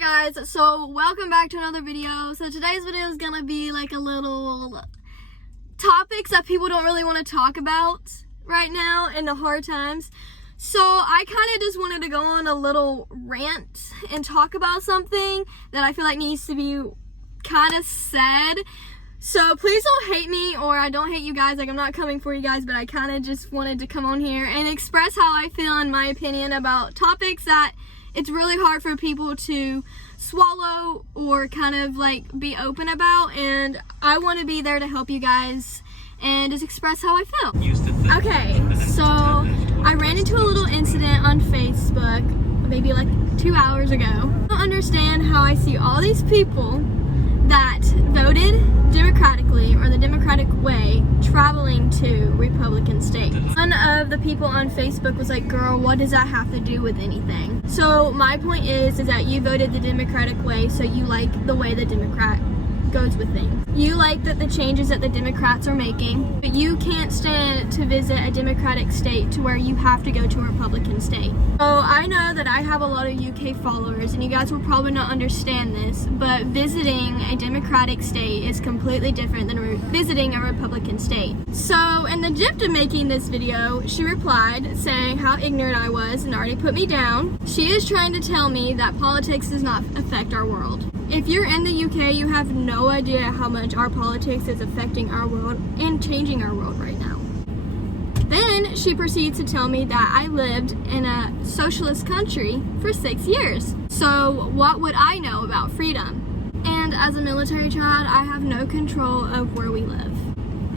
Guys, so welcome back to another video. So today's video is gonna be like a little topics that people don't really want to talk about right now in the hard times. So I kind of just wanted to go on a little rant and talk about something that I feel like needs to be kind of said. So please don't hate me, or I don't hate you guys, like I'm not coming for you guys, but I kind of just wanted to come on here and express how I feel in my opinion about topics that it's really hard for people to swallow or kind of like be open about, and I want to be there to help you guys and just express how I feel. Okay, so I ran into a little incident on Facebook maybe like 2 hours ago. I don't understand how I see all these people that voted democratically or the democratic way traveling to Republican states. One of the people on Facebook was like, girl, what does that have to do with anything? So my point is that you voted the democratic way, so you like the way the Democrat goes with things. You like that the changes that the Democrats are making, but you can't stand to visit a democratic state to where you have to go to a Republican state. So I know that I have a lot of UK followers, and you guys will probably not understand this, but visiting a democratic state is completely different than visiting a Republican state. So in the gist of making this video, she replied saying how ignorant I was and already put me down. She is trying to tell me that politics does not affect our world. If you're in the UK, you have no idea how much our politics is affecting our world and changing our world right now. Then she proceeds to tell me that I lived in a socialist country for 6 years. So what would I know about freedom? And as a military child, I have no control of where we live.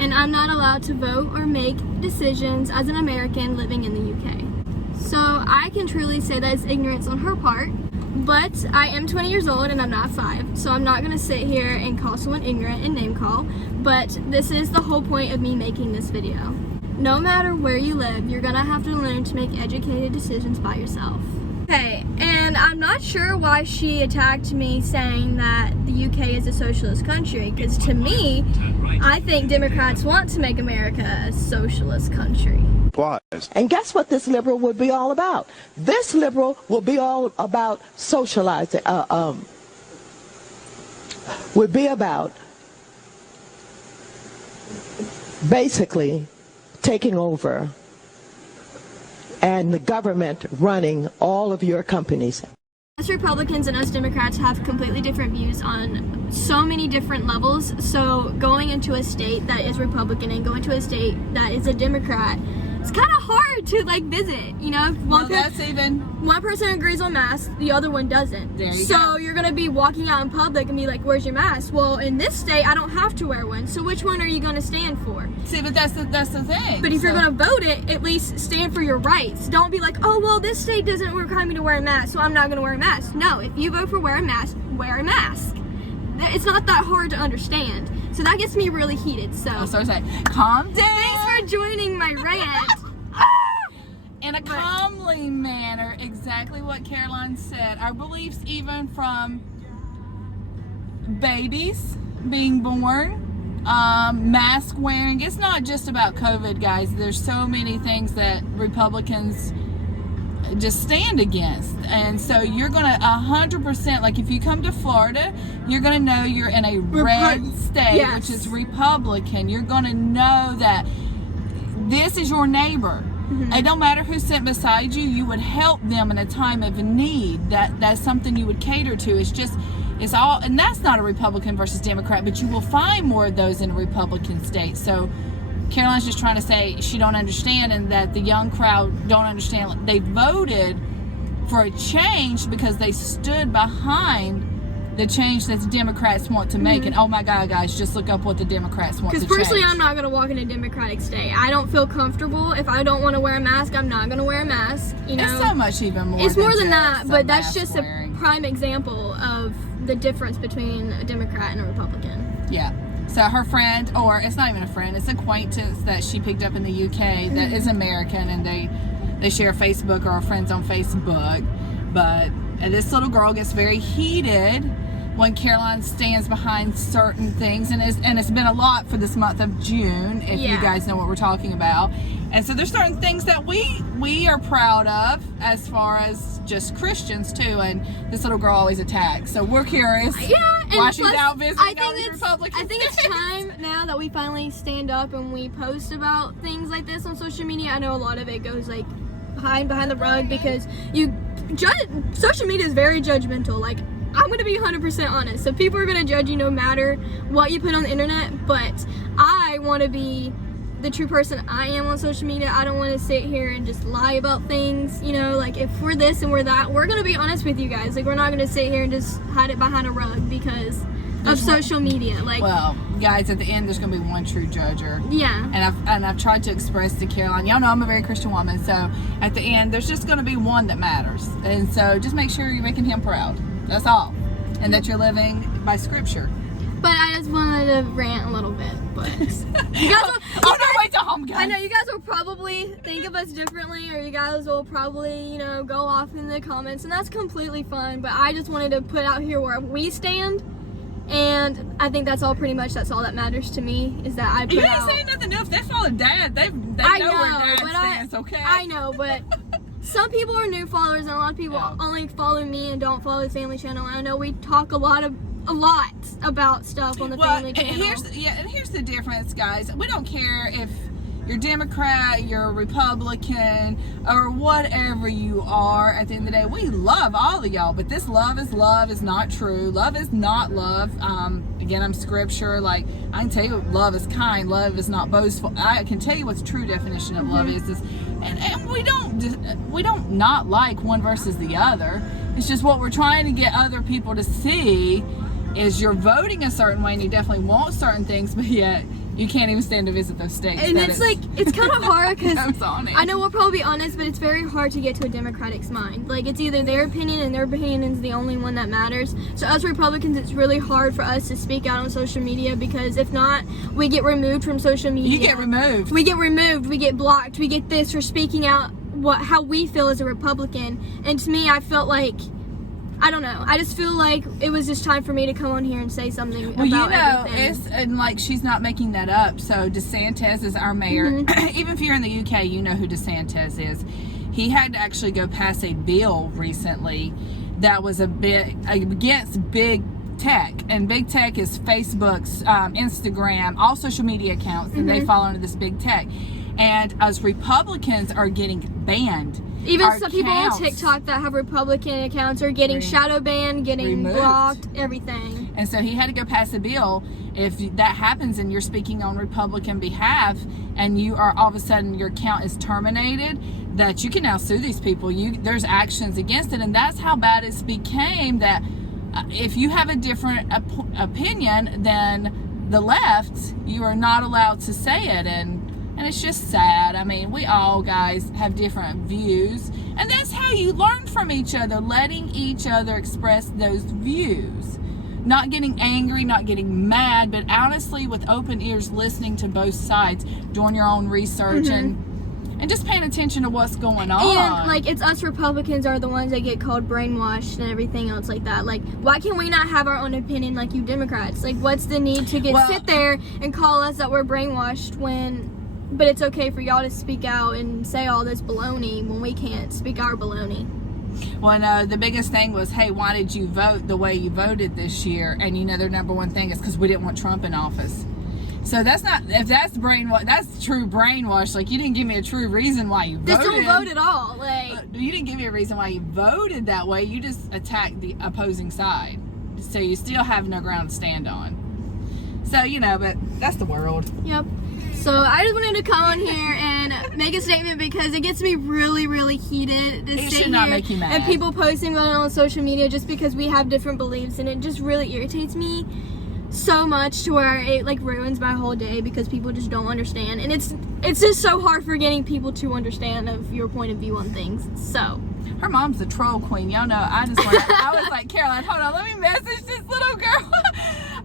And I'm not allowed to vote or make decisions as an American living in the UK. So I can truly say that it's ignorance on her part. But I am 20 years old and I'm not 5, so I'm not going to sit here and call someone ignorant and name call, but this is the whole point of me making this video. No matter where you live, you're going to have to learn to make educated decisions by yourself. Okay, and I'm not sure why she attacked me saying that the UK is a socialist country, because to me, I think Democrats want to make America a socialist country. And guess what this liberal would be all about? This liberal will be all about socializing, would be about basically taking over and the government running all of your companies. Us Republicans and us Democrats have completely different views on so many different levels. So going into a state that is Republican and going to a state that is a Democrat, it's kind of hard to like visit, you know. One person agrees on masks, the other one doesn't. So you're gonna be walking out in public and be like, "Where's your mask?" Well, in this state, I don't have to wear one. So which one are you gonna stand for? See, but that's the thing. But if you're gonna vote it, at least stand for your rights. Don't be like, "Oh, well, this state doesn't require me to wear a mask, so I'm not gonna wear a mask." No, if you vote for wear a mask, wear a mask. It's not that hard to understand. So that gets me really heated. So calm down. Thanks for joining my rant. In a calmly manner, exactly what Caroline said. Our beliefs, even from babies being born, mask wearing. It's not just about COVID, guys. There's so many things that Republicans just stand against, and so you're gonna 100%, like if you come to Florida, you're gonna know you're in a red state, yes, which is Republican. You're gonna know that this is your neighbor. It don't matter who's sitting beside you, you would help them in a time of need. That's something you would cater to. It's all, and that's not a Republican versus Democrat, but you will find more of those in a Republican state. So Caroline's just trying to say she don't understand, and that the young crowd don't understand. They voted for a change because they stood behind the change that the Democrats want to make. And oh my God, guys, just look up what the Democrats want to change. Because personally, I'm not going to walk in a Democratic state. I don't feel comfortable. If I don't want to wear a mask, I'm not going to wear a mask. You know, it's so much even more. It's more than that, but that's just a prime example of the difference between a Democrat and a Republican. Yeah. So her friend, or it's not even a friend, it's an acquaintance that she picked up in the UK that is American, and they share Facebook or are friends on Facebook. But this little girl gets very heated when Caroline stands behind certain things, and it's been a lot for this month of June, if you guys know what we're talking about. And so there's certain things that we are proud of as far as just Christians too, and this little girl always attacks. So we're curious why she's out visiting all these Republicans. I think it's time now that we finally stand up and we post about things like this on social media. I know a lot of it goes like behind the rug because social media is very judgmental. Like, I'm going to be 100% honest. So people are going to judge you no matter what you put on the internet, but I want to be the true person I am on social media. I don't want to sit here and just lie about things, you know, like if we're this and we're that, we're going to be honest with you guys. Like, we're not going to sit here and just hide it behind a rug because of social media. Like, well, guys, at the end there's going to be one true judger. Yeah. And I've tried to express to Caroline, y'all know I'm a very Christian woman, so at the end there's just going to be one that matters. And so just make sure you're making him proud. That's all. And that you're living by scripture. But I just wanted to rant a little bit, but you guys will, wait till home, guys. I know you guys will probably think of us differently, or you guys will probably, you know, go off in the comments, and that's completely fine. But I just wanted to put out here where we stand, and I think that's all that matters to me is that I put out. You ain't saying nothing else. They follow Dad. They know where Dad stands, okay? I know, but some people are new followers, and a lot of people only follow me and don't follow the family channel. And I know we talk a lot about stuff on the family channel. Here's the difference, guys. We don't care if you're Democrat, you're Republican, or whatever you are. At the end of the day, we love all of y'all, but this love is not true. Love is not love. Again, I'm scripture. Like, I can tell you, love is kind. Love is not boastful. I can tell you what the true definition of love is. And we don't not like one versus the other. It's just what we're trying to get other people to see is you're voting a certain way and you definitely want certain things, but yet you can't even stand to visit those states. And it's kind of hard because I know we'll probably be honest, but it's very hard to get to a Democratic's mind. Like, it's either their opinion, and their opinion is the only one that matters. So us Republicans, it's really hard for us to speak out on social media, because if not, we get removed from social media. You get removed. We get removed. We get blocked. We get this for speaking out how we feel as a Republican. And to me, I felt like, I don't know. I just feel like it was just time for me to come on here and say something about everything. And like, she's not making that up. So DeSantis is our mayor. Even if you're in the UK, you know who DeSantis is. He had to actually go pass a bill recently that was a bit against big tech. And big tech is Facebook's, Instagram, all social media accounts, and they fall under this big tech. And us Republicans are getting banned. Even some people on TikTok that have Republican accounts are getting shadow banned, getting blocked, everything. And so he had to go pass a bill. If that happens and you're speaking on Republican behalf, and you are all of a sudden your account is terminated, that you can now sue these people. There's actions against it, and that's how bad it's became. That if you have a different opinion than the left, you are not allowed to say it. And it's just sad. I mean, we all, guys, have different views. And that's how you learn from each other, letting each other express those views. Not getting angry, not getting mad, but honestly, with open ears, listening to both sides, doing your own research, and just paying attention to what's going on. And, like, it's us Republicans are the ones that get called brainwashed and everything else like that. Like, why can't we not have our own opinion like you Democrats? Like, what's the need to sit there and call us that we're brainwashed but it's okay for y'all to speak out and say all this baloney when we can't speak our baloney. Well, the biggest thing was, hey, why did you vote the way you voted this year? And you know, their number one thing is because we didn't want Trump in office. So that's not, if that's brainwash, that's true brainwash. Like, you didn't give me a true reason why you voted. Just don't vote at all. Like, you didn't give me a reason why you voted that way. You just attacked the opposing side. So you still have no ground to stand on. So, you know, but that's the world. Yep. So I just wanted to come on here and make a statement because it gets me really, really heated to sit should not make you mad. And people posting about it on social media just because we have different beliefs, and it just really irritates me so much to where it like ruins my whole day because people just don't understand. And it's just so hard for getting people to understand of your point of view on things. So her mom's a troll queen, y'all know. I was like, Caroline, hold on, let me message this little girl.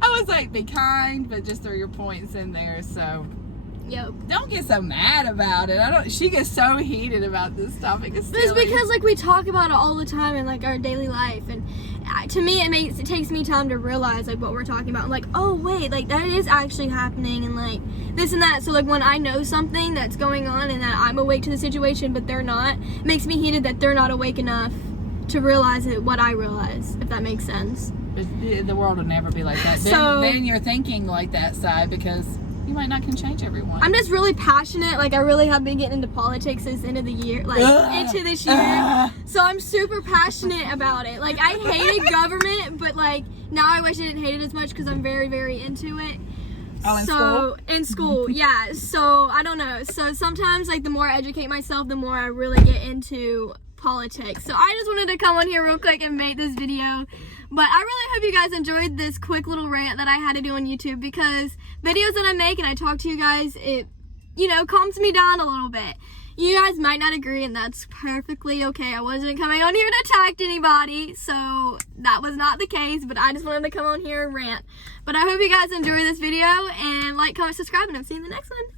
I was like, be kind, but just throw your points in there. So yep. Don't get so mad about it. She gets so heated about this topic. It's because like we talk about it all the time in like our daily life, and to me it takes me time to realize like what we're talking about. I'm like, oh wait, like that is actually happening, and like this and that. So like when I know something that's going on and that I'm awake to the situation but they're not, it makes me heated that they're not awake enough to realize what I realize, if that makes sense. The world will never be like that. Then you're thinking like that side because you might not can change everyone. I'm just really passionate. Like, I really have been getting into politics since the end of the year, like into this year. So I'm super passionate about it. Like, I hated government, but like now I wish I didn't hate it as much because I'm very, very into it. Oh, in school, yeah. So I don't know. So sometimes, like, the more I educate myself, the more I really get into politics. So I just wanted to come on here real quick and make this video. But I really hope you guys enjoyed this quick little rant that I had to do on YouTube, because videos that I make and I talk to you guys, it, you know, calms me down a little bit. You guys might not agree, and that's perfectly okay. I wasn't coming on here to attack anybody, so that was not the case, but I just wanted to come on here and rant. But I hope you guys enjoy this video, and like, comment, subscribe, and I'll see you in the next one.